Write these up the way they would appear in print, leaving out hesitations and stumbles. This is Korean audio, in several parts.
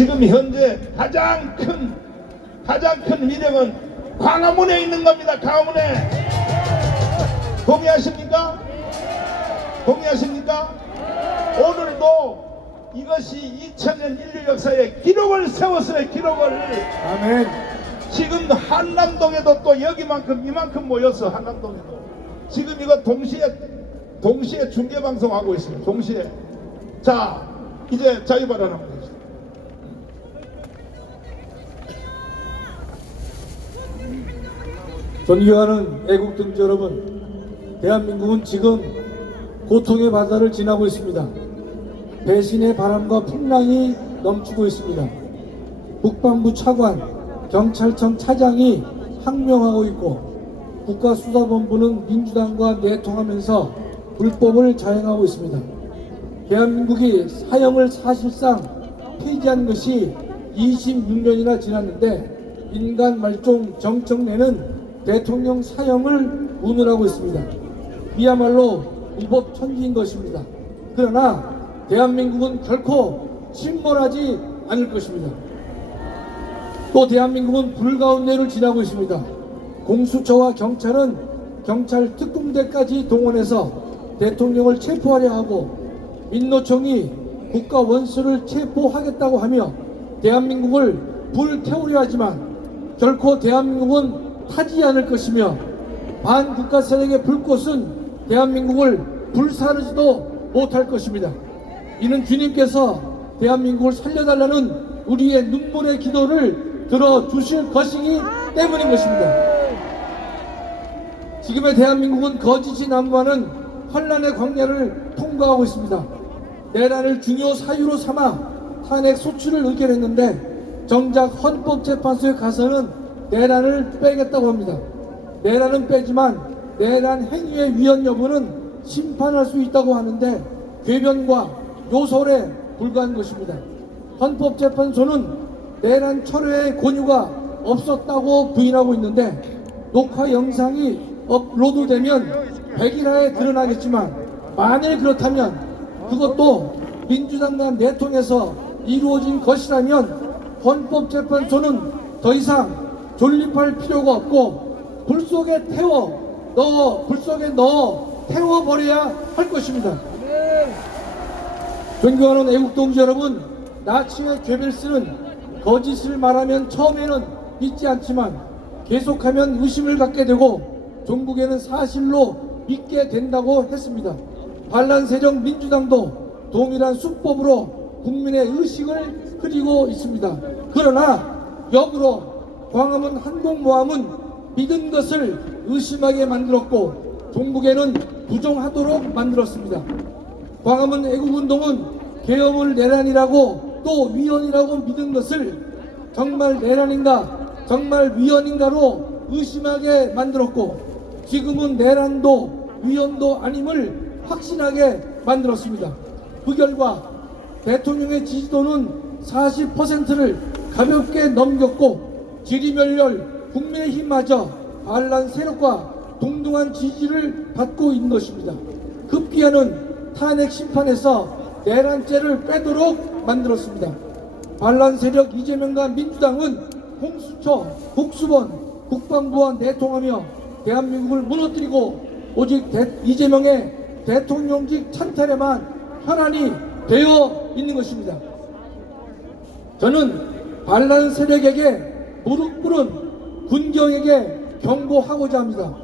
지금 현재 가장 큰 위력은 광화문에 있는 겁니다. 광화문에. 동의하십니까? 동의하십니까? 오늘도 이것이 2000년 인류 역사에 기록을 세웠어요. 기록을. 아멘. 지금 한남동에도 또 여기만큼 이만큼 모였어. 한남동에도. 지금 이거 동시에 중계방송하고 있어요. 동시에. 자, 이제 자유발언 한번 해주세요. 존경하는 애국동지 여러분, 대한민국은 지금 고통의 바다를 지나고 있습니다. 배신의 바람과 풍랑이 넘치고 있습니다. 국방부 차관, 경찰청 차장이 항명하고 있고 국가수사본부는 민주당과 내통하면서 불법을 자행하고 있습니다. 대한민국이 사형을 사실상 폐지한 것이 26년이나 지났는데 인간 말종 정청래는 대통령 사형을 운운하고 있습니다. 이야말로 위법천지인 것입니다. 그러나 대한민국은 결코 침몰하지 않을 것입니다. 또 대한민국은 불가운데를 지나고 있습니다. 공수처와 경찰은 경찰 특공대까지 동원해서 대통령을 체포하려 하고 민노총이 국가 원수를 체포하겠다고 하며 대한민국을 불태우려 하지만 결코 대한민국은 타지 않을 것이며 반국가 세력의 불꽃은 대한민국을 불사르지도 못할 것입니다. 이는 주님께서 대한민국을 살려달라는 우리의 눈물의 기도를 들어주실 것이기 때문인 것입니다. 지금의 대한민국은 거짓이 난무하는 환란의 광야를 통과하고 있습니다. 내란을 중요 사유로 삼아 탄핵 소추를 의결했는데 정작 헌법재판소에 가서는 내란을 빼겠다고 합니다. 내란은 빼지만 내란 행위의 위헌 여부는 심판할 수 있다고 하는데 궤변과 요설에 불과한 것입니다. 헌법재판소는 내란 철회의 권유가 없었다고 부인하고 있는데 녹화 영상이 업로드되면 백일하에 드러나겠지만 만일 그렇다면 그것도 민주당과 내통해서 이루어진 것이라면 헌법재판소는 더 이상 존립할 필요가 없고 불 속에 넣어 태워버려야 할 것입니다. 존경하는 애국동지 여러분, 나치의 괴벨스는 거짓을 말하면 처음에는 믿지 않지만 계속하면 의심을 갖게 되고 종국에는 사실로 믿게 된다고 했습니다. 반란 세력 민주당도 동일한 수법으로 국민의 의식을 흐리고 있습니다. 그러나 역으로 광화문 항공모함은 믿은 것을 의심하게 만들었고 종북에는 부정하도록 만들었습니다. 광화문 애국운동은 계엄을 내란이라고 또 위헌이라고 믿은 것을 정말 내란인가 정말 위헌인가로 의심하게 만들었고 지금은 내란도 위헌도 아님을 확신하게 만들었습니다. 그 결과 대통령의 지지도는 40%를 가볍게 넘겼고 지리멸렬 국민의힘마저 반란 세력과 동등한 지지를 받고 있는 것입니다. 급기야는 탄핵 심판에서 내란죄를 빼도록 만들었습니다. 반란 세력 이재명과 민주당은 공수처, 국수본, 국방부와 내통하며 대한민국을 무너뜨리고 오직 이재명의 대통령직 찬탈에만 혈안이 되어 있는 것입니다. 저는 반란 세력에게 무릎 꿇은 군경에게 경고하고자 합니다.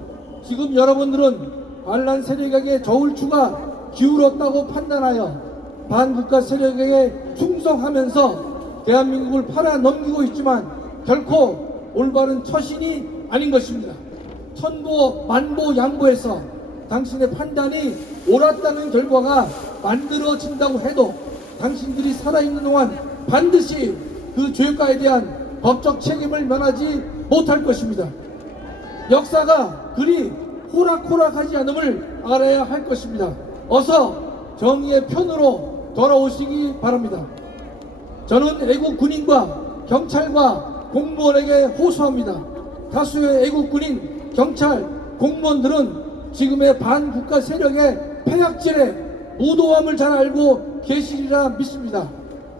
지금 여러분들은 반란 세력에게 저울추가 기울었다고 판단하여 반국가 세력에게 충성하면서 대한민국을 팔아넘기고 있지만 결코 올바른 처신이 아닌 것입니다. 천보 만보 양보해서 당신의 판단이 옳았다는 결과가 만들어진다고 해도 당신들이 살아있는 동안 반드시 그 죄가에 대한 법적 책임을 면하지 못할 것입니다. 역사가 그리 호락호락하지 않음을 알아야 할 것입니다. 어서 정의의 편으로 돌아오시기 바랍니다. 저는 애국 군인과 경찰과 공무원에게 호소합니다. 다수의 애국 군인, 경찰, 공무원들은 지금의 반국가 세력의 폐악질에 무도함을 잘 알고 계시리라 믿습니다.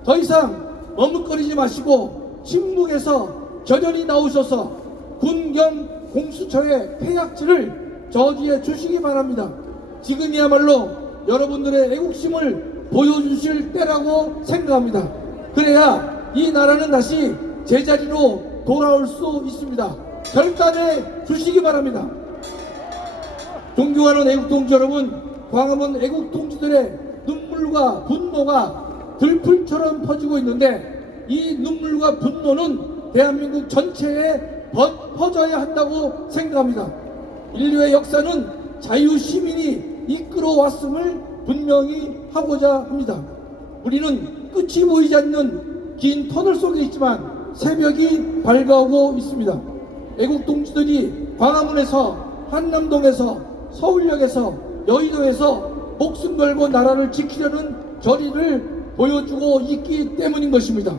더 이상 머뭇거리지 마시고 침묵에서 결연히 나오셔서 군경 공수처의 폐약질을 저지해 주시기 바랍니다. 지금이야말로 여러분들의 애국심을 보여주실 때라고 생각합니다. 그래야 이 나라는 다시 제자리로 돌아올 수 있습니다. 결단해 주시기 바랍니다. 존경하는 애국동지 여러분, 광화문 애국동지들의 눈물과 분노가 들풀처럼 퍼지고 있는데 이 눈물과 분노는 대한민국 전체에 퍼져야 한다고 생각합니다. 인류의 역사는 자유시민이 이끌어왔음을 분명히 하고자 합니다. 우리는 끝이 보이지 않는 긴 터널 속에 있지만 새벽이 밝아오고 있습니다. 애국동지들이 광화문에서, 한남동에서, 서울역에서, 여의도에서 목숨 걸고 나라를 지키려는 결의를 보여주고 있기 때문인 것입니다.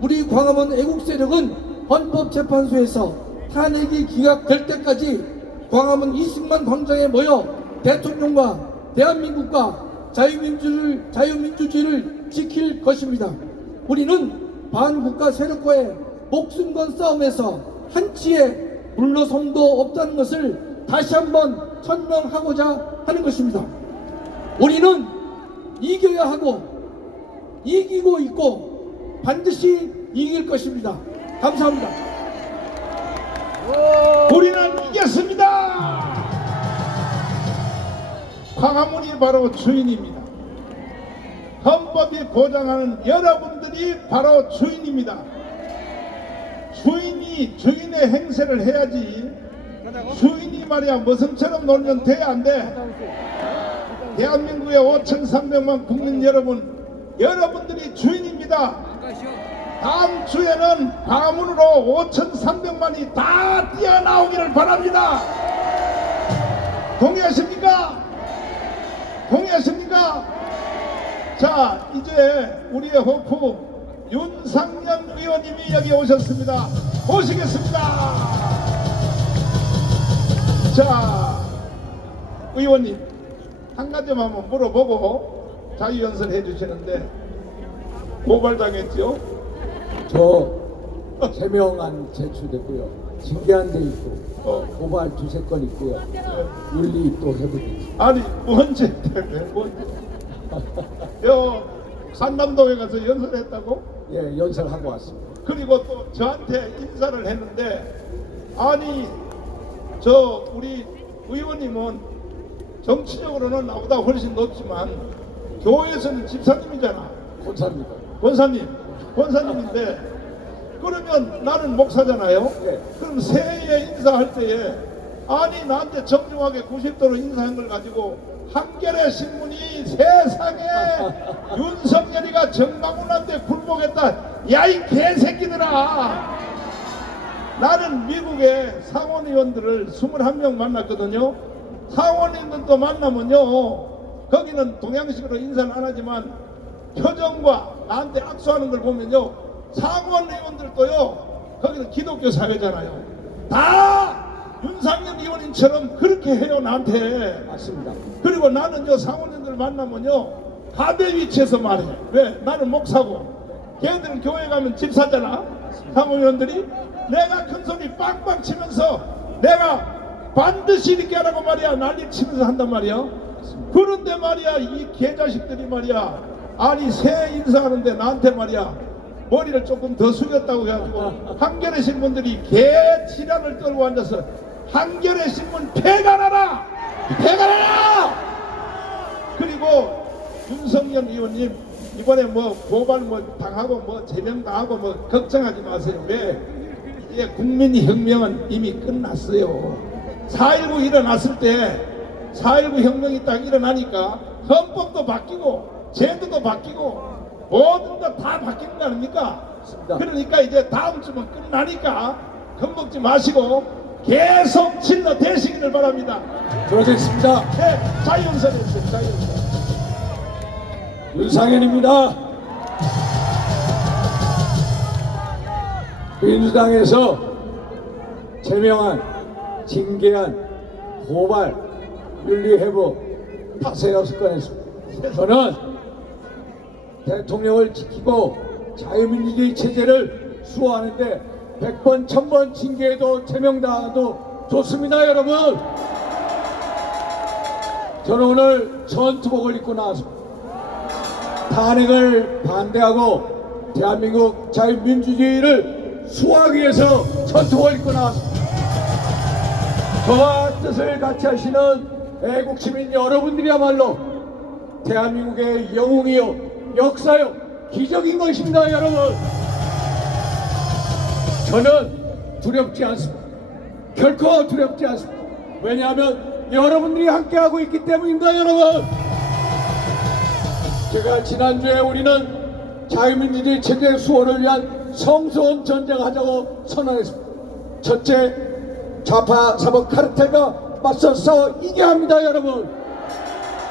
우리 광화문 애국세력은 헌법재판소에서 탄핵이 기각될 때까지 광화문 이승만 광장에 모여 대통령과 대한민국과 자유민주주의를 지킬 것입니다. 우리는 반국가 세력과의 목숨 건 싸움에서 한치의 물러섬도 없다는 것을 다시 한번 설명하고자 하는 것입니다. 우리는 이겨야 하고 이기고 있고 반드시 이길 것입니다. 감사합니다. 우리는 이겼습니다. 광화문이 바로 주인입니다. 헌법이 보장하는 여러분들이 바로 주인입니다. 주인이 주인의 행세를 해야지 주인이 말이야 머슴처럼 놀면 돼 안 돼? 대한민국의 5,300만 국민 여러분, 여러분들이 주인입니다. 다음 주에는 광화문으로 5,300만이 다 뛰어나오기를 바랍니다. 동의하십니까? 동의하십니까? 자, 이제 우리의 호프 윤상현 의원님이 여기 오셨습니다. 모시겠습니다. 자, 의원님 한 가지만 한번 물어보고 자유연설 해주시는데 고발당했죠? 저 제명안 제출됐고요. 징계한 데 있고 고발 두세 건 있고요. 윤리 또 해보겠습니다. 아니 언제 때문에 여 한남동에 가서 연설했다고? 예, 연설하고 왔습니다. 그리고 또 저한테 인사를 했는데 아니 저 우리 의원님은 정치적으로는 나보다 훨씬 높지만 교회에서는 집사님이잖아. 권사입니다. 권사님인데 그러면 나는 목사잖아요. 네. 그럼 새해에 인사할 때에 아니 나한테 정중하게 90도로 인사한 걸 가지고 한겨레 신문이 세상에 윤석열이가 정강훈한테 굴복했다. 야 이 개새끼들아. 나는 미국의 상원의원들을 21명 만났거든요. 상원의원들도 만나면요 거기는 동양식으로 인사는 안 하지만 표정과 나한테 악수하는 걸 보면요 상원의원들도요 거기는 기독교 사회잖아요. 다 윤상현 의원님처럼 그렇게 해요 나한테. 맞습니다. 그리고 나는요 상원의원들 만나면요 하대 위치에서 말해. 왜? 나는 목사고 걔들은 교회 가면 집사잖아. 상원의원들이 내가 큰 소리 빵빵 치면서 내가 반드시 이렇게 하라고 말이야 난리 치면서 한단 말이야. 그런데 말이야 이 개자식들이 말이야 아니 새 인사하는데 나한테 말이야 머리를 조금 더 숙였다고 해가지고 한겨레 신문들이 개 지랄을 떨고 앉아서 한겨레 신문 폐간하라! 폐간하라! 그리고 윤석열 의원님 이번에 뭐 고발 뭐 당하고 뭐 제명 당하고 뭐 걱정하지 마세요. 왜? 이제 국민혁명은 이미 끝났어요. 4.19 일어났을 때 4.19 혁명이 딱 일어나니까 헌법도 바뀌고 제도도 바뀌고 모든 거 다 바뀌는 거 아닙니까? 맞습니다. 그러니까 이제 다음 주면 끝나니까 겁먹지 마시고 계속 질러 대시기를 바랍니다. 들어겠습니다. 네, 자유연설 했어요. 자유연설. 윤상현입니다. 민주당에서 제명한, 징계한, 고발, 윤리회복 다 6건 했습니다. 저는 대통령을 지키고 자유민주주의 체제를 수호하는데 100번 1000번 징계해도 제명당해도 좋습니다. 여러분, 저는 오늘 전투복을 입고 나왔습니다. 탄핵을 반대하고 대한민국 자유민주주의를 수호하기 위해서 전투복을 입고 나왔습니다. 저와 뜻을 같이 하시는 애국시민 여러분들이야말로 대한민국의 영웅이요, 역사요, 기적인 것입니다. 여러분, 저는 두렵지 않습니다. 결코 두렵지 않습니다. 왜냐하면 여러분들이 함께하고 있기 때문입니다. 여러분, 제가 지난주에 우리는 자유민주주의 체제 수호를 위한 성스러운 전쟁하자고 선언했습니다. 첫째, 좌파 사법 카르텔과 맞서 싸워 이겨야 합니다. 여러분.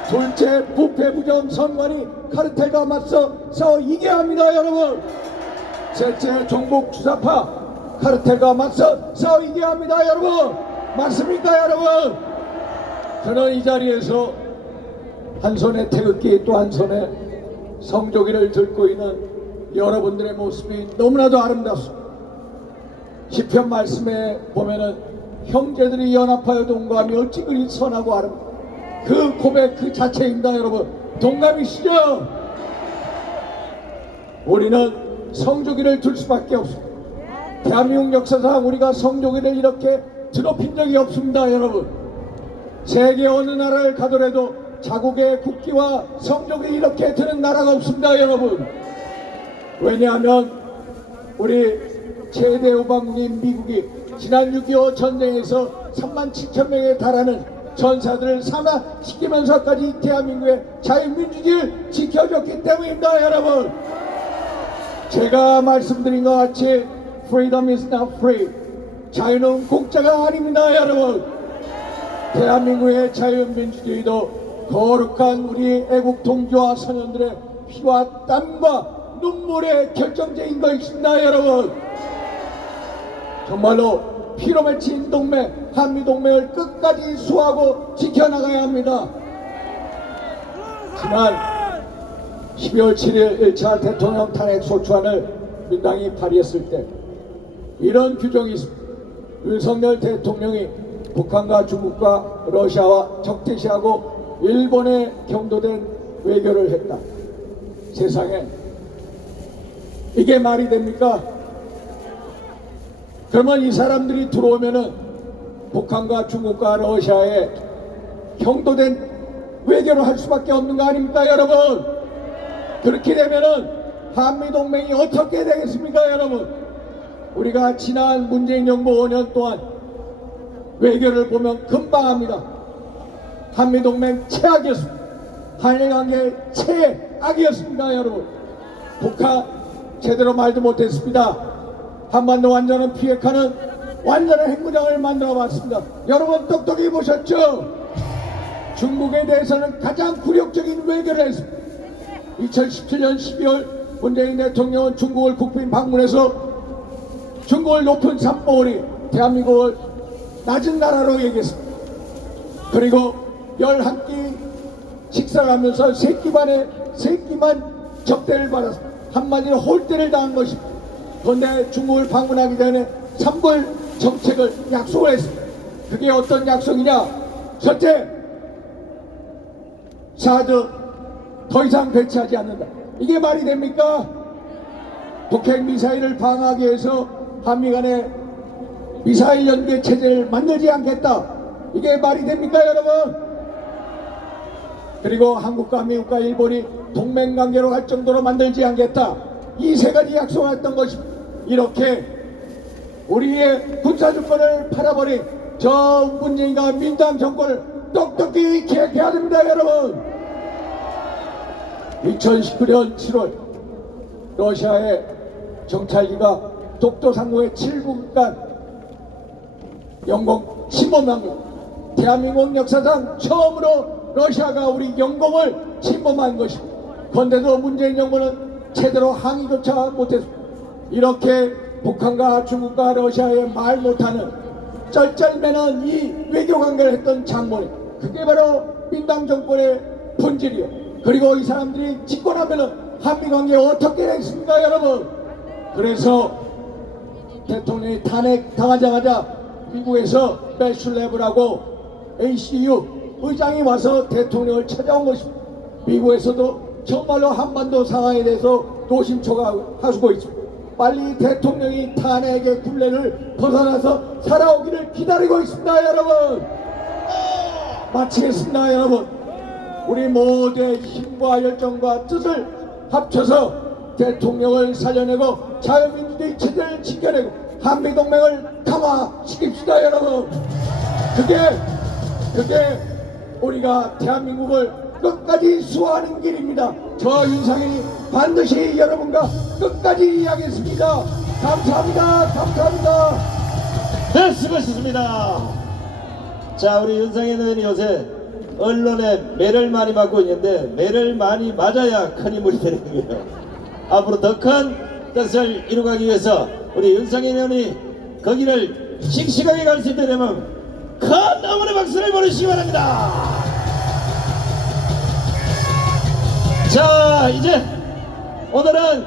둘째, 부패 부정 선관위 카르텔과 맞서 싸워 이겨야 합니다. 여러분. 셋째, 종북 주사파 카르텔과 맞서 싸워 이겨야 합니다. 여러분. 맞습니까? 여러분. 저는 이 자리에서 한 손에 태극기 또 한 손에 성조기를 들고 있는 여러분들의 모습이 너무나도 아름답습니다. 시편 말씀에 보면은 형제들이 연합하여 동거하며 어찌 그리 선하고 아름다워. 그 고백 그 자체입니다. 여러분, 동감이시죠? 우리는 성조기를 들 수밖에 없습니다. 대한민국 역사상 우리가 성조기를 이렇게 드높인 적이 없습니다. 여러분, 세계 어느 나라를 가더라도 자국의 국기와 성조기 이렇게 드는 나라가 없습니다. 여러분, 왜냐하면 우리 최대 우방국인 미국이 지난 6.25 전쟁에서 37,000명에 달하는 전사들을 사망시키면서까지 대한민국의 자유민주주의를 지켜줬기 때문입니다. 여러분, 제가 말씀드린 것 같이 Freedom is not free. 자유는 공짜가 아닙니다. 여러분, 대한민국의 자유민주주의도 거룩한 우리 애국 동지와 선원들의 피와 땀과 눈물의 결정체인 것입니다. 여러분, 정말로 피로 맺힌 동맹, 한미동맹을 끝까지 수호하고 지켜나가야 합니다. 지난 12월 7일 1차 대통령 탄핵 소추안을 민당이 발의했을 때 이런 규정이 있습니다. 윤석열 대통령이 북한과 중국과 러시아와 적대시하고 일본에 경도된 외교를 했다. 세상에 이게 말이 됩니까? 그러면 이 사람들이 들어오면은 북한과 중국과 러시아에 경도된 외교를 할 수밖에 없는 거 아닙니까? 여러분, 그렇게 되면은 한미동맹이 어떻게 되겠습니까? 여러분, 우리가 지난 문재인 정부 5년 동안 외교를 보면 금방 합니다. 한미동맹 최악이었습니다. 한일관계 최악이었습니다. 여러분, 북한 제대로 말도 못했습니다. 한반도 완전한 비핵화는 완전한 핵무장을 만들어 봤습니다. 여러분 똑똑히 보셨죠? 중국에 대해서는 가장 굴욕적인 외교를 했습니다. 2017년 12월 문재인 대통령은 중국을 국빈 방문해서 중국을 높은 산봉우리 대한민국을 낮은 나라로 얘기했습니다. 그리고 11끼 식사를 하면서 세끼만 적대를 받았습니다. 한마디로 홀대를 당한 것입니다. 그런데 중국을 방문하기 전에 3불 정책을 약속을 했습니다. 그게 어떤 약속이냐? 첫째, 사드 더 이상 배치하지 않는다. 이게 말이 됩니까? 북핵 미사일을 방어하기 위해서 한미 간의 미사일 연계 체제를 만들지 않겠다. 이게 말이 됩니까, 여러분? 그리고 한국과 미국과 일본이 동맹관계로 갈 정도로 만들지 않겠다. 이 세 가지 약속을 했던 것입니다. 이렇게 우리의 군사주권을 팔아버린 저 문재인과 민당 정권을 똑똑히 기억해야 됩니다. 여러분, 2019년 7월 러시아의 정찰기가 독도 상공에 7분간 영공 침범한 것, 대한민국 역사상 처음으로 러시아가 우리 영공을 침범한 것입니다. 그런데도 문재인 정부는 제대로 항의조차 못했습니다. 이렇게 북한과 중국과 러시아에 말 못하는 쩔쩔매는 이 외교관계를 했던 장본인, 그게 바로 민당 정권의 본질이요. 그리고 이 사람들이 집권하면은 한미관계 어떻게 됐습니까 여러분? 그래서 대통령이 탄핵당하자마자 미국에서 배슐레브라고 ACU 의장이 와서 대통령을 찾아온 것입니다. 미국에서도 정말로 한반도 상황에 대해서 노심초사하고 있습니다. 빨리 대통령이 탄핵의 굴레를 벗어나서 살아오기를 기다리고 있습니다 여러분. 마치겠습니다 여러분. 우리 모두의 힘과 열정과 뜻을 합쳐서 대통령을 살려내고 자유민주주의 체제를 지켜내고 한미동맹을 강화시킵시다 여러분. 그게 우리가 대한민국을 끝까지 수호하는 길입니다. 저 윤상현이 반드시 여러분과 끝까지 이야기했습니다. 감사합니다. 감사합니다. 네, 수고하셨습니다. 자, 우리 윤상현 의원이 요새 언론에 매를 많이 맞고 있는데 매를 많이 맞아야 큰 인물이 되는 거예요. 앞으로 더 큰 뜻을 이루기 위해서 우리 윤상현 의원이 거기를 씩씩하게 갈 수 있다면 큰 응원의 박수를 보내주시기 바랍니다. 자, 이제 오늘은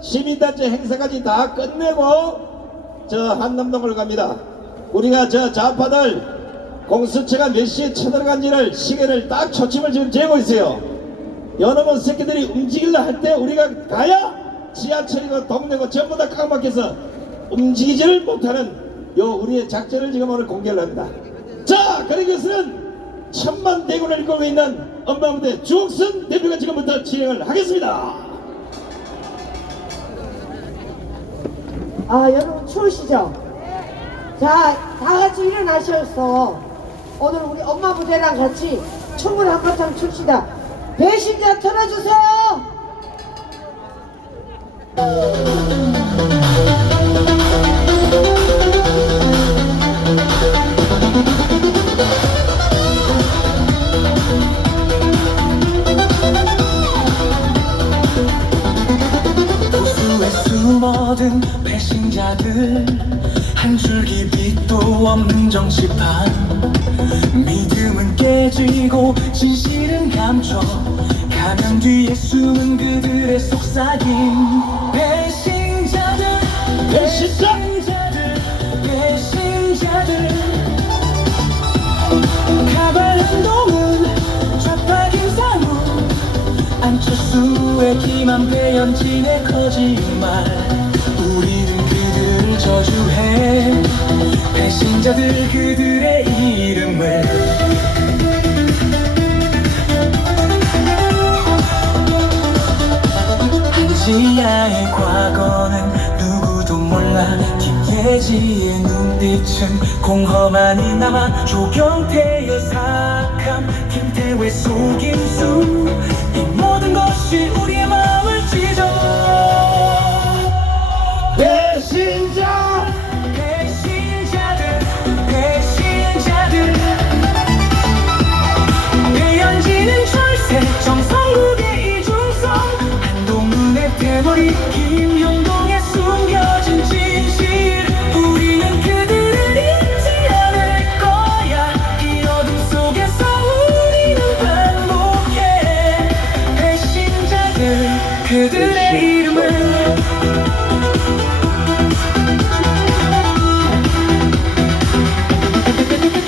시민단체 행사까지 다 끝내고 저 한남동을 갑니다. 우리가 저 좌파들 공수처가 몇 시에 쳐들어간지를 시계를 딱 초침을 지금 재고 있어요. 여놈의 새끼들이 움직일라 할 때 우리가 가야 지하철이고 동네고 전부 다 꽉막혀서 움직이지를 못하는 요 우리의 작전을 지금 오늘 공개를 합니다. 자, 그러기 위해서는 천만 대군을 이끌고 있는 엄마무대 주옥순 대표가 지금부터 진행을 하겠습니다. 아, 여러분 추우시죠? 자, 다 같이 일어나셔서 오늘 우리 엄마 무대랑 같이 춤을 한바탕 춥시다. 배신자 틀어주세요. 보수에 숨어든 배신자들 한 줄기 빛도 없는 정치판 믿음은 깨지고 진실은 감춰 가면 뒤에 숨은 그들의 속삭임 배신자들 배신자들 가발 한동훈 좌파 김상훈 안철수의 기만 배현진의 거짓말 우리는 그들을 저주해 배신자들 그들의 이름을 한지아의 과거는 누구도 몰라 김예지의 눈빛은 공허만이 남아 조경태의 사악함 김태우의 속임수 이 모든 것이 우리의 마음을 찢어 배신자들 배현진은 철새 정성욱의 이중성 한동훈의 대머리 김현동의 숨겨진 진실 우리는 그들을 잊지 않을 거야 이 어둠 속에서 우리는 반복해 배신자들 그들의 이름을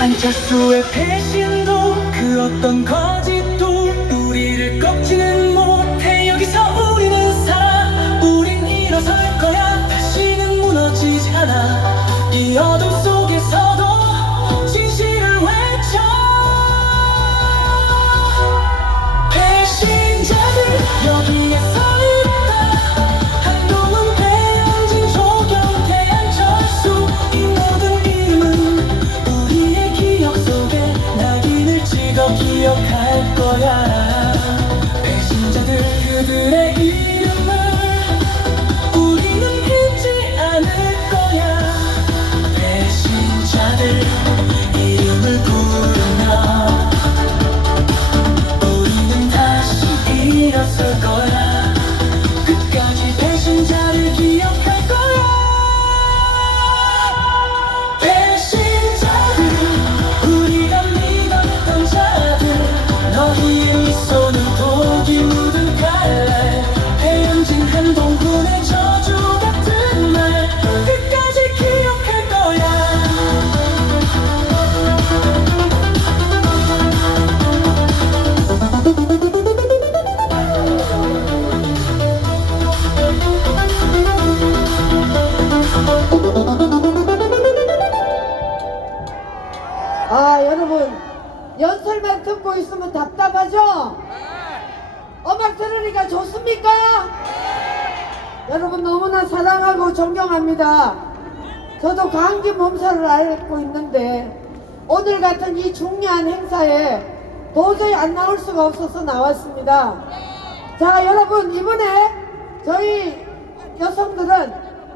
안철수의 배신도 그 어떤 거짓도 우리를 꺾지는 못해 여기서 우리는 살아 우린 일어설 거야 다시는 무너지지 않아 이 어둠 속에서도 진실을 외쳐 배신자들 여기에 서 있다 한동훈 배현진 조경태 안철수 이 모든 이름은 우리의 기억 속에 낙인을 찍어 기억할 하니까 좋습니까? 여러분 너무나 사랑하고 존경합니다. 저도 감기 몸살을 앓고 있는데 오늘 같은 이 중요한 행사에 도저히 안 나올 수가 없어서 나왔습니다. 자, 여러분 이번에 저희 여성들은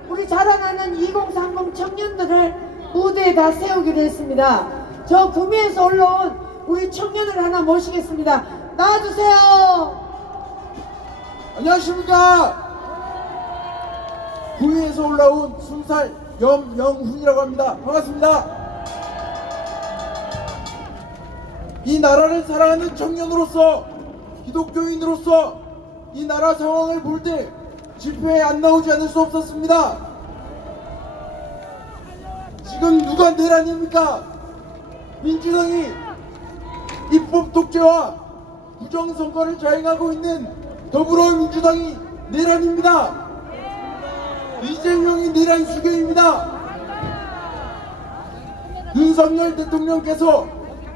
우리 자라나는 2030 청년들을 무대에 다 세우기로 했습니다. 저 구미에서 올라온 우리 청년을 하나 모시겠습니다. 나와주세요. 안녕하십니까. 구미에서 올라온 20살 염영훈이라고 합니다. 반갑습니다. 이 나라를 사랑하는 청년으로서, 기독교인으로서 이 나라 상황을 볼 때 집회에 안 나오지 않을 수 없었습니다. 지금 누가 내란입니까? 민주당이 입법 독재와 부정선거를 자행하고 있는 더불어민주당이 내란입니다. 이재명이 내란 수교입니다. 윤석열 대통령께서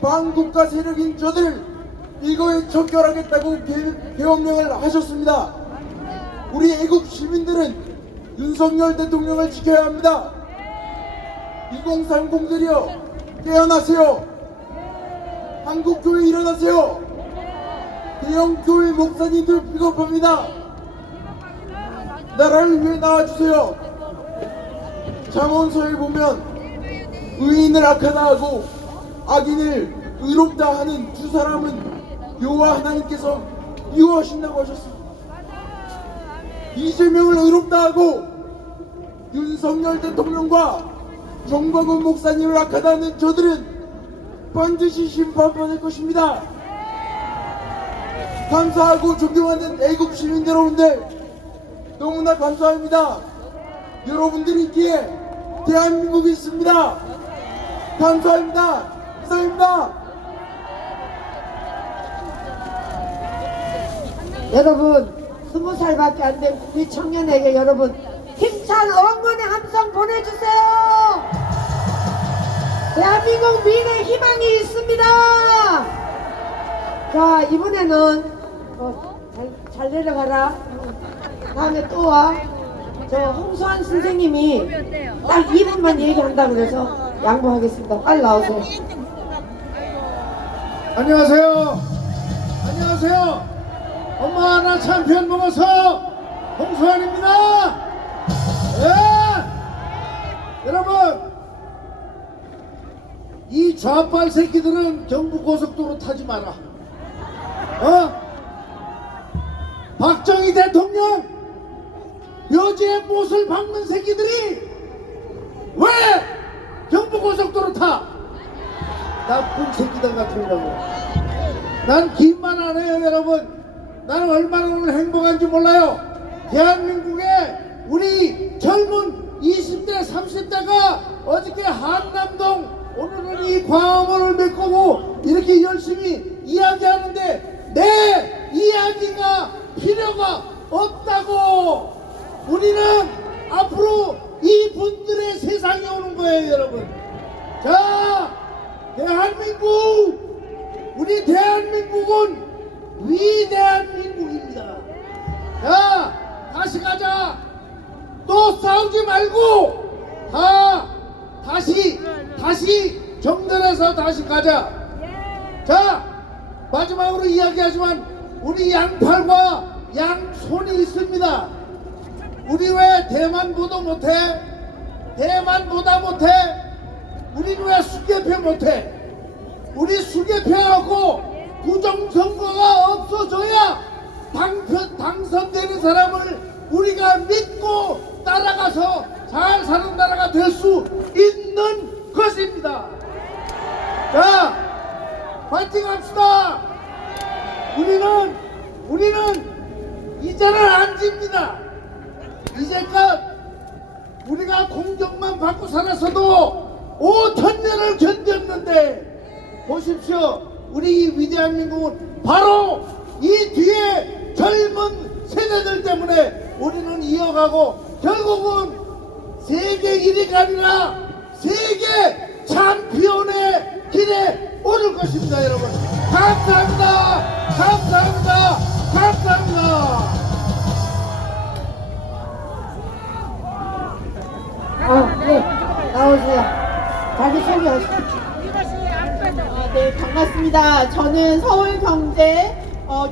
반국가 세력인 저들 이거에 척결하겠다고 계엄령을 하셨습니다. 우리 애국 시민들은 윤석열 대통령을 지켜야 합니다. 2030들이여 깨어나세요. 한국교회 일어나세요. 대형교회 목사님들 비겁합니다. 나라를 위해 나와주세요. 잠언서에 보면 의인을 악하다 하고 악인을 의롭다 하는 두 사람은 여호와 하나님께서 미워하신다고 하셨습니다. 이재명을 의롭다 하고 윤석열 대통령과 정광훈 목사님을 악하다 하는 저들은 반드시 심판받을 것입니다. 감사하고 존경하는 애국 시민 여러분들, 너무나 감사합니다. 여러분들이 있기에 대한민국이 있습니다. 감사합니다. 이상입니다. 여러분 20살밖에 안 된 우리 청년에게 여러분 힘찬 응원의 함성 보내주세요. 대한민국 미래 희망이 있습니다. 자, 이번에는 잘 내려가라. 다음에 또 와. 저 홍수환 선생님이 딱 2분만 얘기한다고 그래서 양보하겠습니다. 빨리 나오세요. 안녕하세요. 안녕하세요. 엄마 하나 참편 먹어서 홍수환입니다. 예! 여러분, 이 좌빨 새끼들은 경부고속도로 타지 마라. 박정희 대통령 묘지의 못을 박는 새끼들이 왜 경부고속도로 타? 나쁜 새끼들 같으려고. 난 긴 말 안 해요, 여러분. 나는 얼마나 오늘 행복한지 몰라요. 대한민국에 우리 젊은 20대 30대가 어저께 한남동 오늘은 이 광화문을 메꾸고 이렇게 열심히 이야기하는데 내 이야기가 필요가 없다고. 우리는 앞으로 이분들의 세상에 오는 거예요, 여러분. 자, 대한민국, 우리 대한민국은 위대한 민국입니다. 자, 다시 가자. 또 싸우지 말고 다시 정전해서 다시 가자. 자, 마지막으로 이야기하지만 우리 양팔과 양손이 있습니다. 우리 왜 대만보다 못해? 대만보다 못해? 우리는 왜 수개표 못해? 우리 수개표하고 부정선거가 없어져야 당선되는 사람을 우리가 믿고 따라가서 잘 사는 나라가 될 수 있는 것입니다. 자, 파이팅 합시다. 우리는 이제는 안 집니다. 이제껏 우리가 공격만 받고 살았어도 5,000년을 견뎠는데 보십시오. 우리 이 위대한 민국은 바로 이 뒤에 젊은 세대들 때문에 우리는 이어가고 결국은 세계 1위가 아니라 세계 챔피언의 길에 오를 것입니다. 여러분 감사합니다. 감사합니다. 감사합니다. 네, 나오세요. 자기 소개하시죠. 네, 반갑습니다. 저는 서울경제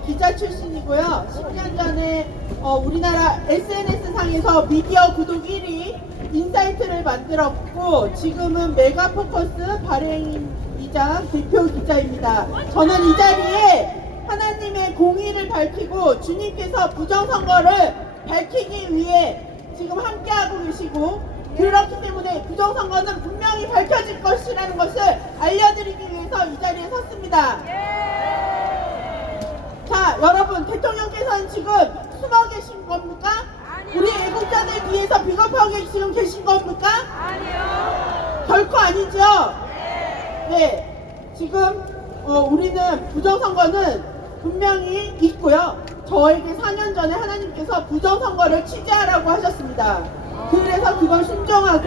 기자 출신이고요. 10년 전에 우리나라 SNS상에서 미디어 구독 1위 인사이트를 만들었고 지금은 메가포커스 발행이자 대표 기자입니다. 저는 이 자리에 하나님의 공의를 밝히고 주님께서 부정선거를 밝히기 위해 지금 함께하고 계시고 그렇기 때문에 부정선거는 분명히 밝혀질 것이라는 것을 알려드리기 위해서 이 자리에 섰습니다. 자, 여러분, 대통령께서는 지금 숨어 계신 겁니까? 우리 애국자들 뒤에서 비겁하게 지금 계신 겁니까? 아니요. 결코 아니죠? 네. 지금 우리는 부정선거는 분명히 있고요. 저에게 4년 전에 하나님께서 부정선거를 취재하라고 하셨습니다. 그래서 그걸 순종하고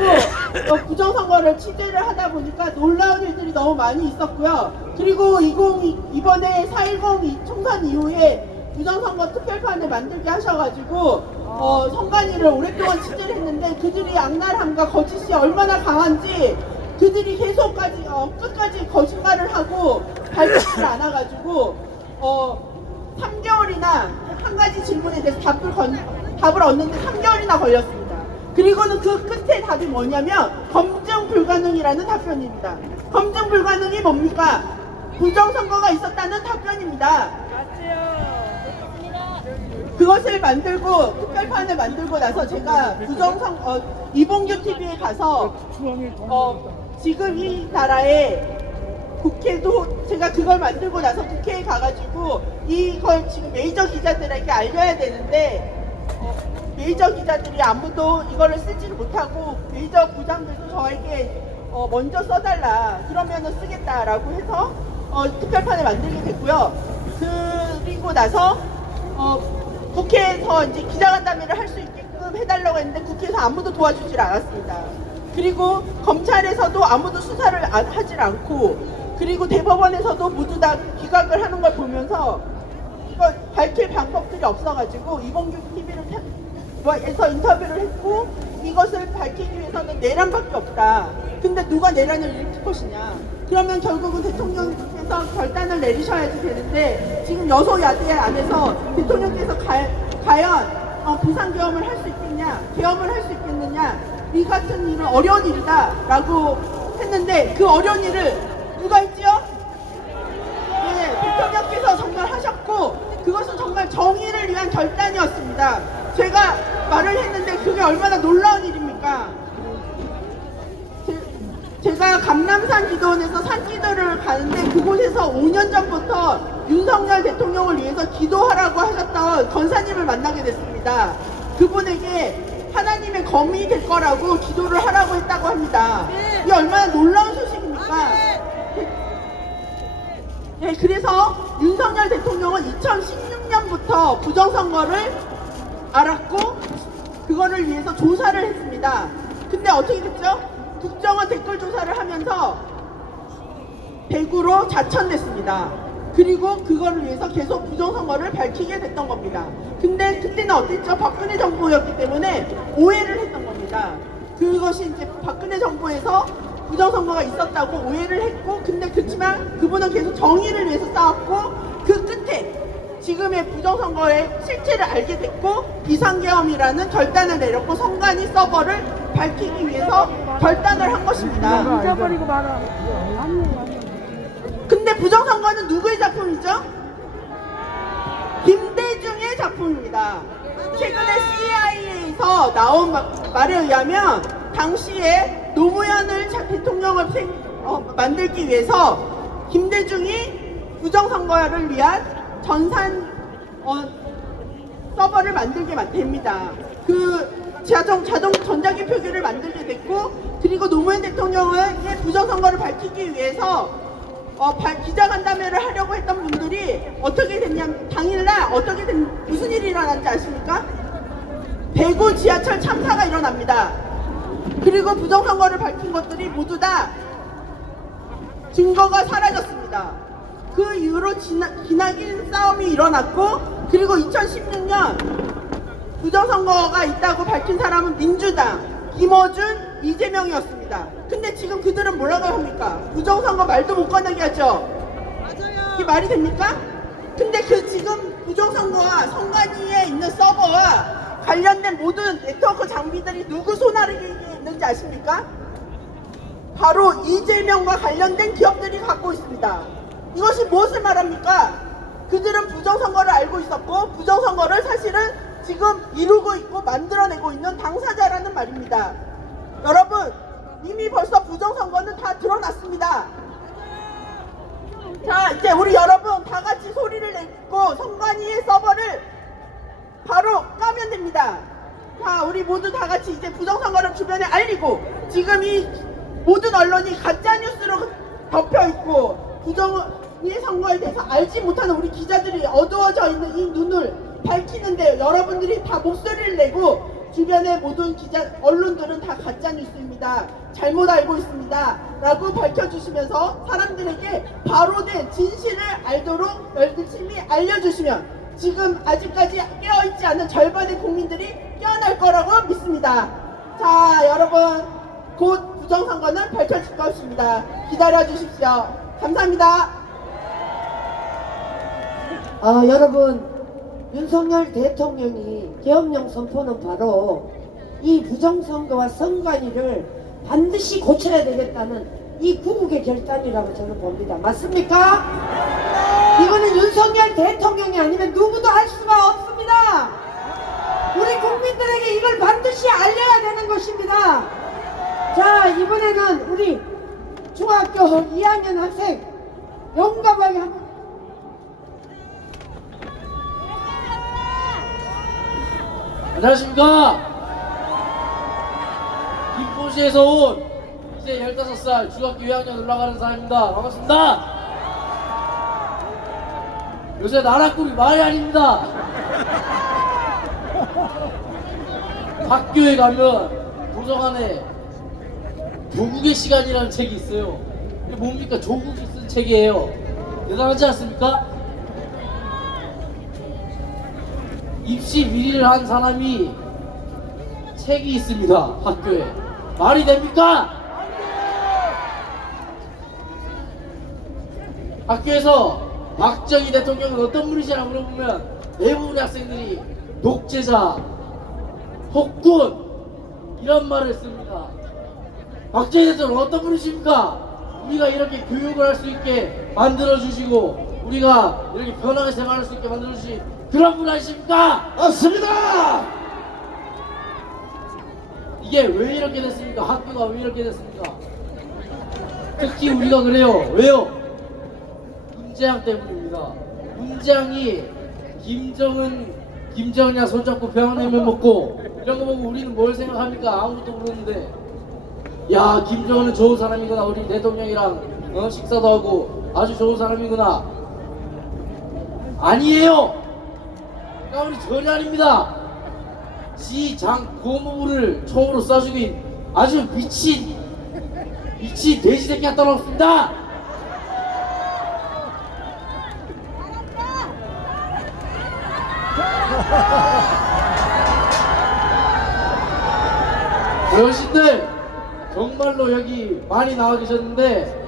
부정선거를 취재를 하다 보니까 놀라운 일들이 너무 많이 있었고요. 그리고 이번에 4.10 총선 이후에 부정선거 특별판을 만들게 하셔가지고 선관위를 오랫동안 취재를 했는데 그들이 악랄함과 거짓이 얼마나 강한지 그들이 계속까지 끝까지 거짓말을 하고 밝히지를 않아가지고 3개월이나 한 가지 질문에 대해서 답을 얻는데 3개월이나 걸렸습니다. 그리고는 그 끝에 답이 뭐냐면 검증 불가능이라는 답변입니다. 검증 불가능이 뭡니까? 부정선거가 있었다는 답변입니다. 그것을 만들고 특별판을 만들고 나서 제가 이봉규 TV에 가서 지금 이 나라의 국회도 제가 그걸 만들고 나서 국회에 가가지고 이걸 지금 메이저 기자들에게 알려야 되는데 메이저 기자들이 아무도 이거를 쓰지를 못하고 메이저 부장들도 저에게 먼저 써달라 그러면은 쓰겠다라고 해서 특별판을 만들게 됐고요. 그리고 나서 국회에서 이제 기자간담회를 할 수 있게끔 해달라고 했는데 국회에서 아무도 도와주질 않았습니다. 그리고 검찰에서도 아무도 수사를 하질 않고 그리고 대법원에서도 모두 다 기각을 하는 걸 보면서 이걸 밝힐 방법들이 없어가지고 이봉규 TV에서 인터뷰를 했고 이것을 밝히기 위해서는 내란밖에 없다. 근데 누가 내란을 일으킬 것이냐. 그러면 결국은 대통령께서 결단을 내리셔야지 되는데 지금 여소야대 안에서 대통령께서 과연 비상계엄을 할 수 있겠냐, 계엄을 할 수 있겠느냐, 이 같은 일은 어려운 일이다 라고 했는데 그 어려운 일을 누가 했지요? 네, 대통령께서 정말 하셨고 그것은 정말 정의를 위한 결단이었습니다. 제가 말을 했는데 그게 얼마나 놀라운 일입니까? 제가 감남산 기도원에서 산기도를 가는데 그곳에서 5년 전부터 윤석열 대통령을 위해서 기도하라고 하셨던 권사님을 만나게 됐습니다. 그분에게 하나님의 검이 될 거라고 기도를 하라고 했다고 합니다. 이게 얼마나 놀라운 소식입니까? 네, 그래서 윤석열 대통령은 2016년부터 부정선거를 알았고 그거를 위해서 조사를 했습니다. 근데 어떻게 됐죠? 국정원 댓글 조사를 하면서 대구로 자천됐습니다. 그리고 그거를 위해서 계속 부정선거를 밝히게 됐던 겁니다. 근데 그때는 어땠죠? 박근혜 정부였기 때문에 오해를 했던 겁니다. 그것이 이제 박근혜 정부에서 부정선거가 있었다고 오해를 했고 근데 그렇지만 그분은 계속 정의를 위해서 싸웠고 그 끝에 지금의 부정선거의 실체를 알게 됐고 비상계엄이라는 결단을 내렸고 선관위 서버를 밝히기 위해서 결단을 한 것입니다. 잊어버리고 말아. 근데 부정선거는 누구의 작품이죠? 김대중의 작품입니다. 최근에 CIA에서 나온 말에 의하면 당시에 노무현을 대통령을 만들기 위해서 김대중이 부정선거를 위한 전산 서버를 만들게 됩니다. 그 자동 전자개표기를 만들게 됐고 그리고 노무현 대통령의 부정선거를 밝히기 위해서 기자간담회를 하려고 했던 분들이 어떻게 됐냐면 당일날 무슨 일이 일어났는지 아십니까? 대구 지하철 참사가 일어납니다. 그리고 부정선거를 밝힌 것들이 모두 다 증거가 사라졌습니다. 그 이후로 기나긴 싸움이 일어났고, 그리고 2016년 부정선거가 있다고 밝힌 사람은 민주당, 김어준, 이재명이었습니다. 근데 지금 그들은 뭐라고 합니까? 부정선거 말도 못 꺼내게 하죠. 맞아요. 이게 말이 됩니까? 근데 그 지금 부정선거와 선관위에 있는 서버와 관련된 모든 네트워크 장비들이 누구 손아래에 있는지 아십니까? 바로 이재명과 관련된 기업들이 갖고 있습니다. 이것이 무엇을 말합니까? 그들은 부정선거를 알고 있었고 부정선거를 사실은 지금 이루고 있고 만들어내고 있는 당사자라는 말입니다. 여러분, 이미 벌써 부정선거는 다 드러났습니다. 자, 이제 우리 여러분 다 같이 소리를 내고 선관위의 서버를 바로 까면 됩니다. 자, 우리 모두 다 같이 이제 부정선거를 주변에 알리고, 지금 이 모든 언론이 가짜뉴스로 덮여있고 부정의 선거에 대해서 알지 못하는 우리 기자들이 어두워져 있는 이 눈을 밝히는데, 여러분들이 다 목소리를 내고 주변의 모든 기자, 언론들은 다 가짜뉴스입니다, 잘못 알고 있습니다 라고 밝혀주시면서 사람들에게 바로 된 진실을 알도록 열심히 알려주시면 지금 아직까지 깨어있지 않은 절반의 국민들이 깨어날 거라고 믿습니다. 자, 여러분, 곧 부정선거는 밝혀질 것입니다. 기다려주십시오. 감사합니다. 여러분, 윤석열 대통령이 계엄령 선포는 바로 이 부정선거와 선관위를 반드시 고쳐야 되겠다는 이 구국의 결단이라고 저는 봅니다. 맞습니까? 이거는 윤석열 대통령이 아니면 누구도 할 수가 없습니다. 우리 국민들에게 이걸 반드시 알려야 되는 것입니다. 자, 이번에는 우리 중학교 2학년 학생 용감하게 한번. 안녕하십니까. 김포시에서 온 이제 15살 중학교 2학년 올라가는 사람입니다. 반갑습니다. 요새 나라꾸리 말이 아닙니다. 학교에 가면 도서관에 조국의 시간이라는 책이 있어요. 이게 뭡니까? 조국이 쓴 책이에요. 대단하지 않습니까? 입시 비리를 한 사람이 책이 있습니다. 학교에. 말이 됩니까? 학교에서 박정희 대통령은 어떤 분이시라고 물어보면 대부분의 학생들이 독재자, 폭군 이런 말을 씁니다. 박정희 대통령은 어떤 분이십니까? 우리가 이렇게 교육을 할 수 있게 만들어주시고 우리가 이렇게 편하게 생활할 수 있게 만들어주신 그런 분 아니십니까? 맞습니다. 이게 왜 이렇게 됐습니까? 학교가 왜 이렇게 됐습니까? 특히 우리가 그래요. 왜요? 문재양 때문입니다. 문재양이 김정은이랑 손잡고 병원라면 먹고 이런 거 보고 우리는 뭘 생각합니까? 아무것도 모르는데, 야, 김정은은 좋은 사람이구나, 우리 대통령이랑 식사도 하고 아주 좋은 사람이구나. 아니에요. 그러니까 우리 전혀 아닙니다. 지 고모부를 총으로 쏴 죽인 아주 미친 돼지 새끼 갖다 놓습니다. 어르신들 정말로 여기 많이 나와 계셨는데,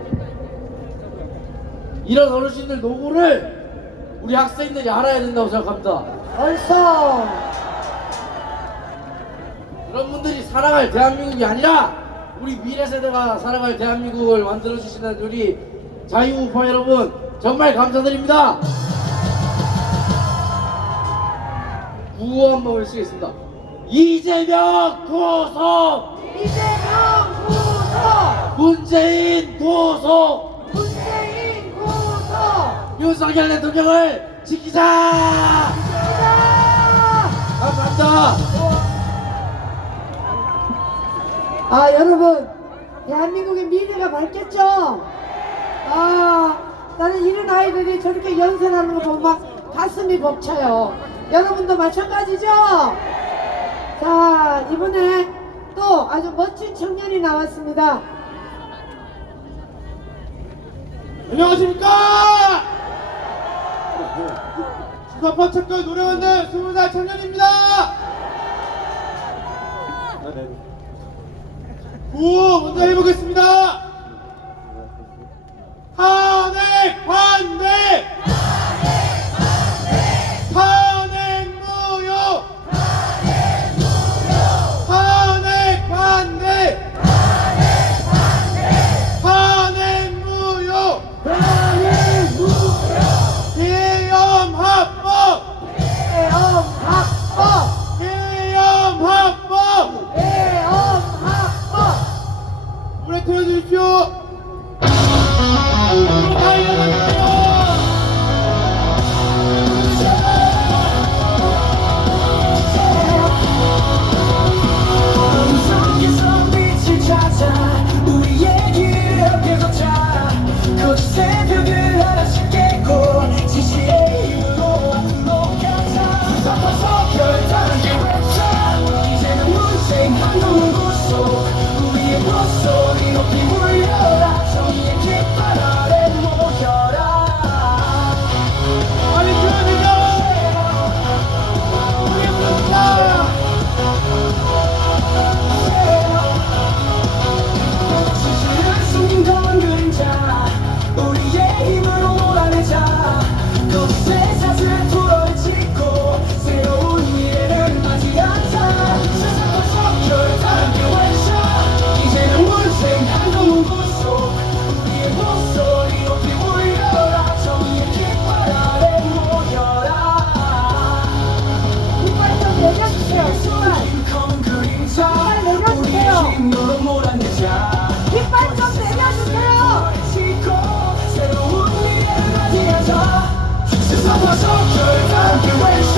이런 어르신들 노고를 우리 학생들이 알아야 된다고 생각합니다. 벌써 그런 분들이 살아갈 대한민국이 아니라 우리 미래 세대가 살아갈 대한민국을 만들어주시는 우리 자유우파 여러분 정말 감사드립니다. 구호 한번 외치겠습니다. 이재명 구속! 이재명 구속! 문재인 구속! 문재인 구속! 윤석열 대통령을 지키자! 감사합니다. 여러분, 대한민국의 미래가 밝겠죠? 나는 이런 아이들이 저렇게 연설하는 거 보면 막 가슴이 벅차요. 여러분도 마찬가지죠? 자, 이번에 또 아주 멋진 청년이 나왔습니다. 안녕하십니까? 수사법 척결 노래 만든 20살 청년입니다. 구호 먼저 해보겠습니다. 탄핵 반대! 탄핵 무효! 탄핵 반대! 탄핵 무효! 계엄합법! 계엄합법! 계엄합법! 계엄합법! 노래 틀어주십시오. 다 일어나주세요. 속에서 빛을 찾아 우리의 길을 펴고자 거짓 새벽을 하나씩 깨고 지시의 힘으로 앞으로 가자 수사파서 결단하게 외쳐 이제는 문생 한동훈 구속 우리의 목소리 높이 울려라 정의의 깃발 아래 모여라 빨리 틀어주세요. 우리 부릅니다. 진실을 숨겨온 그림자 우리의 힘으로 몰아내자 거짓의 사슬 불어를 짓고 새로운 미래를 맞이하자 세상과 결단하게 외쳐 이제는 문생 한동훈 구속 우리의 목소리 높이 울려라 정의의 깃발 아래 모여라 깃발 좀 내려주세요. 깃발. 검은 그림자 내려주세요. 우리의 힘으로 몰아내자 깃발 좀 내려주세요. 짓고 새로운 미래를 맞이하자 세상과서 결단하게 외쳐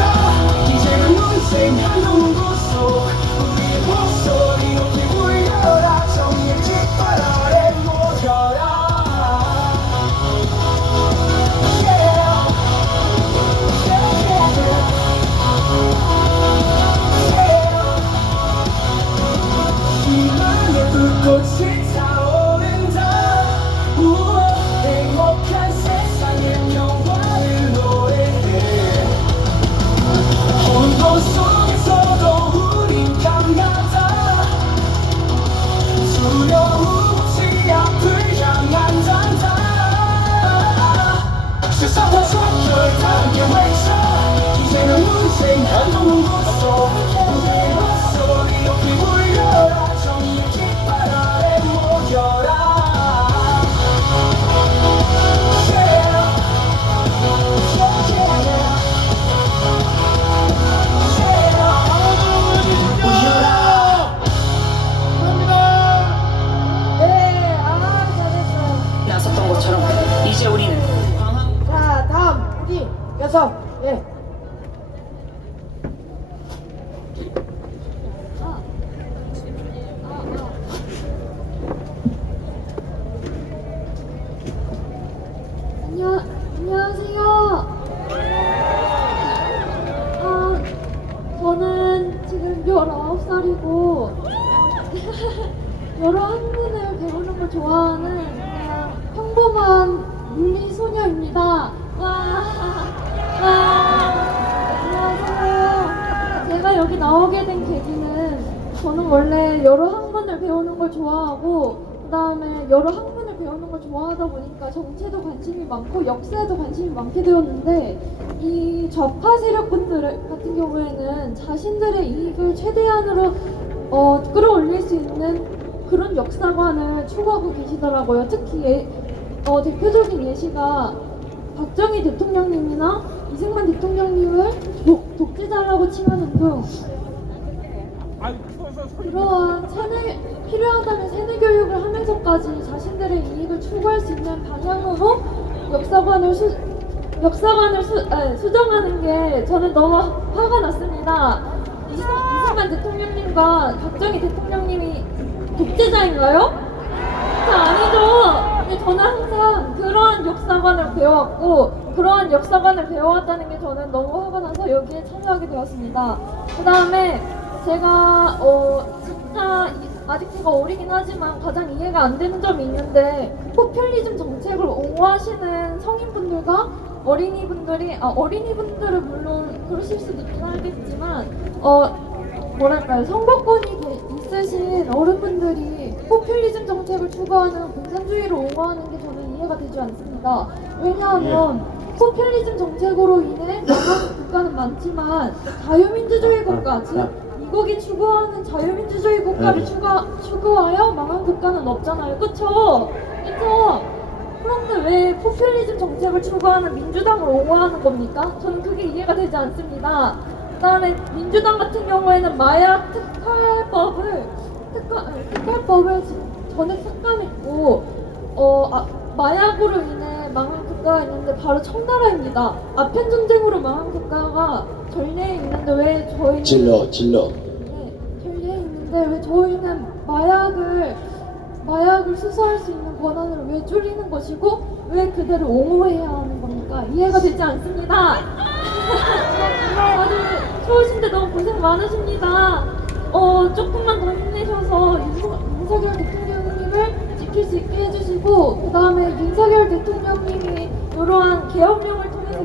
이제는 문생 한동훈 구속 우리의 목소리 높이 울려라 정의의 깃발 아래 모여라 Yeah. Yeah. 희망의 불꽃이 타오른다 우와 행복한 세상의 영화를 노래해 혼돈 속에서도 우린 강하다 두려움 없이 앞을 향한 잔다 세상과 결단하게 외쳐 이제는 문생 한동훈 구속 우리의 목소리 높이 울려라 정의의 깃발 아래 모여라 네, 아, 잘했어. 나섰던 것처럼 이제 우리는 자, 다음 우리 여성. 예. 안녕하세요. 저는 지금 19살이고 여러 학문을 배우는 걸 좋아하는 그냥 평범한 물리 소녀입니다. 안녕하세요. 제가 여기 나오게 된 계기는 저는 원래 여러 학문을 배우는 걸 좋아하고 그 다음에 여러 학문을 배우는 걸 좋아하다 보니까 정치에도 관심이 많고 역사에도 관심이 많게 되었는데 이 좌파 세력분들 같은 경우에는 자신들의 이익을 최대한으로 끌어올릴 수 있는 그런 역사관을 추구하고 계시더라고요. 특히 대표적인 예시가 박정희 대통령님이나 이승만 대통령님을 독재자라고 칭하는 등 그러한 필요하다면 세뇌 교육을 하면서까지 자신들의 이익을 추구할 수 있는 방향으로 역사관을 수정하는 게 저는 너무 화가 났습니다. 이승만 대통령님과 박정희 대통령님이 독재자인가요? 아니죠. 근데 저는 항상 그러한 역사관을 배워왔고 그러한 역사관을 배워왔다는 게 저는 너무 화가 나서 여기에 참여하게 되었습니다. 그 다음에 제가 진짜 아직 제가 어리긴 하지만 가장 이해가 안 되는 점이 있는데 포퓰리즘 정책을 옹호하시는 성인분들과 어린이분들은 물론 그러실 수도 있긴 하겠지만 뭐랄까요, 선거권이 있으신 어른분들이 포퓰리즘 정책을 추구하는 공산주의를 옹호하는 게 저는 이해가 되지 않습니다. 왜냐하면 포퓰리즘 정책으로 인해 망하는 국가는 많지만 자유민주주의 국가, 즉 미국이 추구하는 자유민주주의 국가를 추구하여 망한 국가는 없잖아요. 그쵸? 그런데 왜 포퓰리즘 정책을 추구하는 민주당을 옹호하는 겁니까? 저는 그게 이해가 되지 않습니다. 그다음에 민주당 같은 경우에는 마약 특활법을 전액 삭감했고 마약으로 인해 망한 국가가 있는데 바로 청나라입니다. 아편 전쟁으로 망한 국가가 전례에 있는데 왜 저희는 질러 네, 전례에 있는데 왜 저희는 마약을 수사할 수 있는 권한을 왜 줄이는 것이고 왜 그대를 옹호해야 하는 겁니까? 이해가 되지 않습니다. 다들 추우신데 너무 고생 많으십니다. 조금만 더 힘내셔서 윤석열 대통령님을 지킬 수 있게 해주시고 그 다음에 윤석열 대통령님이 이러한 계엄령을 통해서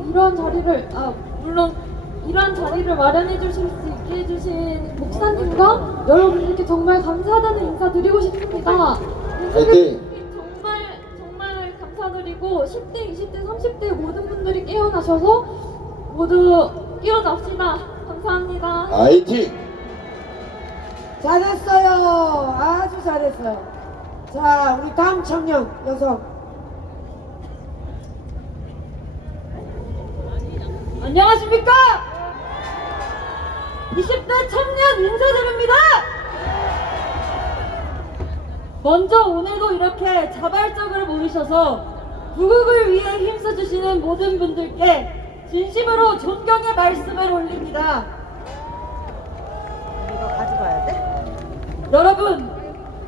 이러한 자리를 마련해 주실 수 있게 해주신 목사님과 여러분들께 정말 감사하다는 인사 드리고 싶습니다. 화이팅! 정말 감사드리고 10대, 20대, 30대 모든 분들이 깨어나셔서 모두 깨어납시다. 감사합니다. 화이팅! 잘했어요. 아주 잘했어요. 자, 우리 다음 청년 여성. 안녕하십니까? 20대 청년 인사드립니다. 먼저 오늘도 이렇게 자발적으로 모이셔서 부국을 위해 힘써주시는 모든 분들께 진심으로 존경의 말씀을 올립니다. 이거 가져가야 돼? 여러분,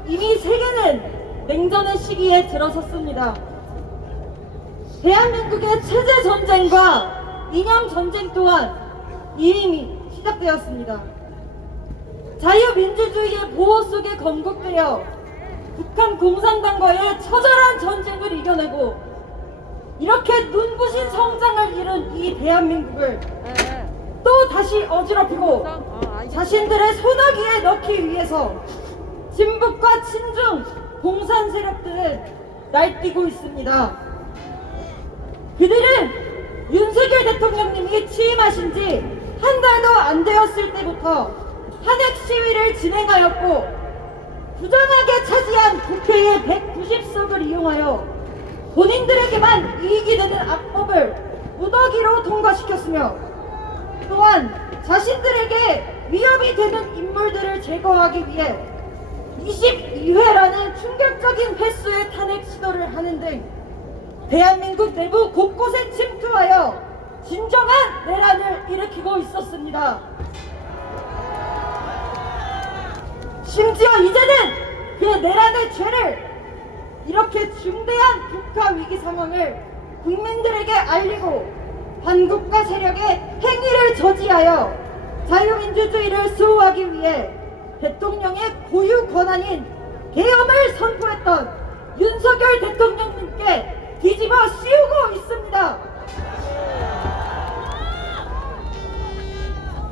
이미 세계는 냉전의 시기에 들어섰습니다. 대한민국의 체제 전쟁과 이념 전쟁 또한 이미 시작되었습니다. 자유민주주의의 보호 속에 건국되어 북한 공산당과의 처절한 전쟁을 이겨내고 이렇게 눈부신 성장을 이룬 이 대한민국을 또 다시 어지럽히고 자신들의 소나기에 넣기 위해서 진북과 친중 공산 세력들을 날뛰고 있습니다. 그들은 윤석열 대통령님이 취임하신 지 한 달도 안 되었을 때부터 탄핵 시위를 진행하였고 부정하게 차지한 국회의 190석을 이용하여 본인들에게만 이익이 되는 악법을 무더기로 통과시켰으며 또한 자신들에게 위협이 되는 인물들을 제거하기 위해 22회라는 충격적인 횟수의 탄핵 시도를 하는 등 대한민국 내부 곳곳에 침투하여 진정한 내란을 일으키고 있었습니다. 심지어 이제는 그 내란의 죄를 이렇게 중대한 국가 위기 상황을 국민들에게 알리고 반국가 세력의 행위를 저지하여 자유민주주의를 수호하기 위해 대통령의 고유 권한인 계엄을 선포했던 윤석열 대통령님께 뒤집어 씌우고 있습니다.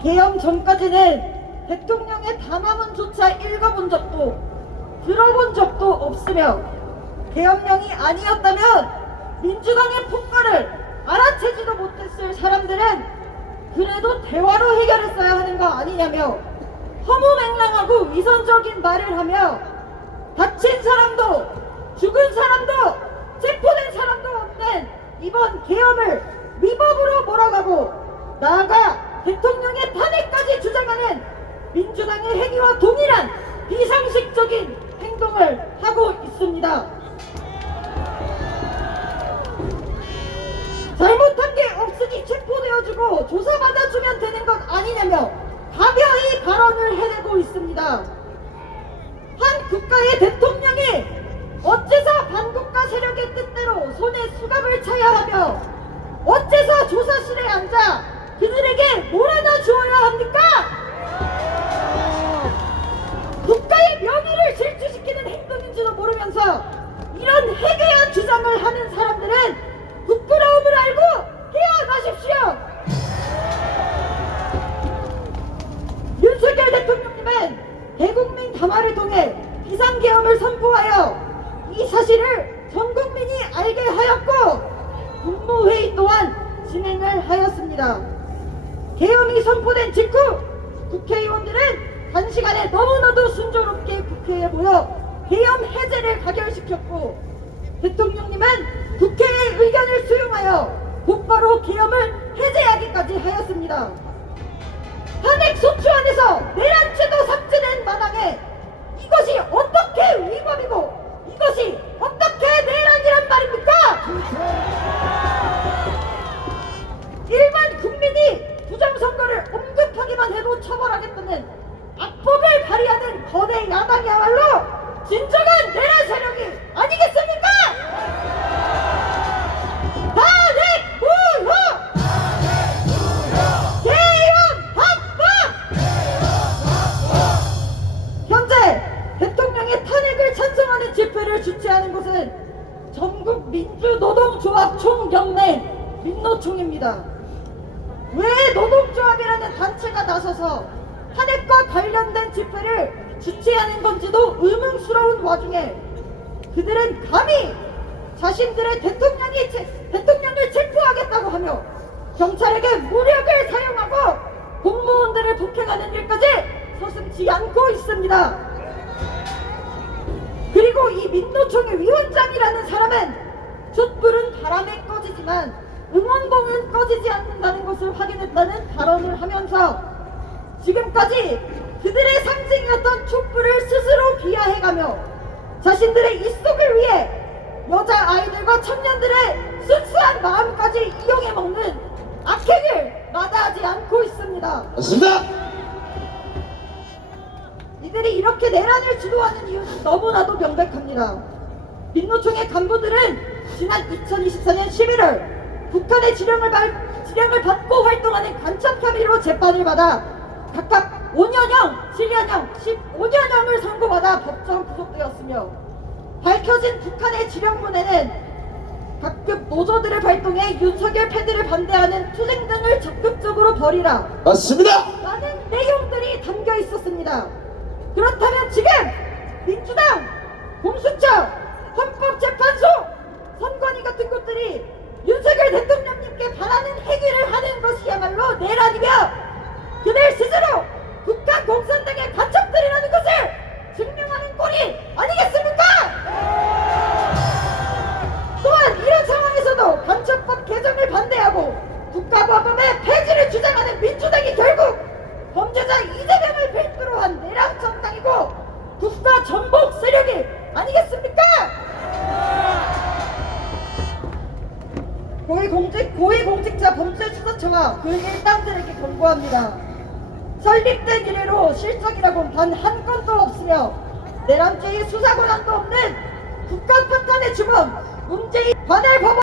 계엄 전까지는 대통령의 담화문조차 읽어본 적도 들어본 적도 없으며 계엄령이 아니었다면 민주당의 폭발을 알아채지도 못했을 사람들은 그래도 대화로 해결했어야 하는 거 아니냐며 허무맹랑하고 위선적인 말을 하며 다친 사람도 죽은 사람도 체포된 사람도 없는 이번 계엄을 위법으로 몰아가고 나아가 대통령의 탄핵까지 주장하는 민주당의 행위와 동일한 비상식적인 행동을 하고 있습니다. 잘못한 게 없으니 체포되어주고 조사받아주면 되는 것 아니냐며 가벼이 발언을 해내고 있습니다. 한 국가의 대통령이 어째서 반국가 세력의 뜻대로 손에 수갑을 차야 하며 어째서 조사실에 앉아 그들에게 몰아넣어 주어야 합니까? 국가의 명예를 질주시키는 행동인지도 모르면서 이런 해괴한 주장을 하는 사람들은 부끄러움을 알고 비상계엄을 선포하여 이 사실을 전 국민이 알게 하였고 국무회의 또한 진행을 하였습니다. 계엄이 선포된 직후 국회의원들은 단시간에 너무나도 순조롭게 국회에 모여 계엄 해제를 가결시켰고 대통령님은 국회의 의견을 수용하여 곧바로 계엄을 해제하기까지 하였습니다. 탄핵 소추 안에서 내란죄도 삭제된 마당에 이것이 어떻게 위법이고 이것이 어떻게 내란이란 말입니까? 일반 국민이 부정선거를 언급하기만 해도 처벌하겠다는 악법을 발휘하는 거대 야당이야말로 진정한 내란 세력이 아니겠습니까? 탄핵 무효! 계엄 합법! 현재 대통령의 탄핵을 찬성하는 집회를 주최하는 곳은 전국 민주노동조합 총경매 민노총입니다. 왜 노동조합이라는 단체가 나서서 탄핵과 관련된 집회를 주최하는 건지도 의문스러운 와중에 그들은 감히 자신들의 대통령을 체포하겠다고 하며 경찰에게 무력을 사용하고 공무원들을 폭행하는 일까지 서슴지 않고 있습니다. 그리고 이 민노총의 위원장이라는 사람은 촛불은 바람에 꺼지지만 응원봉은 꺼지지 않는다는 것을 확인했다는 발언을 하면서 지금까지 그들의 상징이었던 촛불을 스스로 비하해가며 자신들의 입속을 위해 여자아이들과 청년들의 순수한 마음까지 이용해 먹는 악행을 마다하지 않고 있습니다. 맞습니다. 이들이 이렇게 내란을 주도하는 이유는 너무나도 명백합니다. 민노총의 간부들은 지난 2024년 11월 북한의 지령을 받고 활동하는 간첩 혐의로 재판을 받아 각각 5년형, 7년형, 15년형을 선고받아 법정 구속되었으며 밝혀진 북한의 지령문에는 각급 노조들을 발동해 윤석열 패드를 반대하는 투쟁 등을 적극적으로 벌이라 맞습니다. 라는 내용들이 담겨 있었습니다. 그렇다면 지금 민주당, 공수처, 헌법재판소, 선관위 같은 곳들이 윤석열 대통령님께 바라는 행위를 하는 것이야말로 내란이며 그들 스스로 북한 공산당의 간첩들이라는 것을 증명하는 꼴이 아니겠습니까? 또한 이런 상황에서도 간첩법 개정을 반대하고 국가보안법의 폐지를 주장하는 민주당이 결국 범죄자 이재명을 필두로 한 내란 정당이고 국가 전복 세력이 아니겠습니까? 고위공직자 범죄수사처가 그 일당들에게 권고합니다. 설립된 이래로 실적이라곤 단 한 건도 없으며 내란죄의 수사 권한도 없는 국가 파탄의 주범 문재인 관할 법원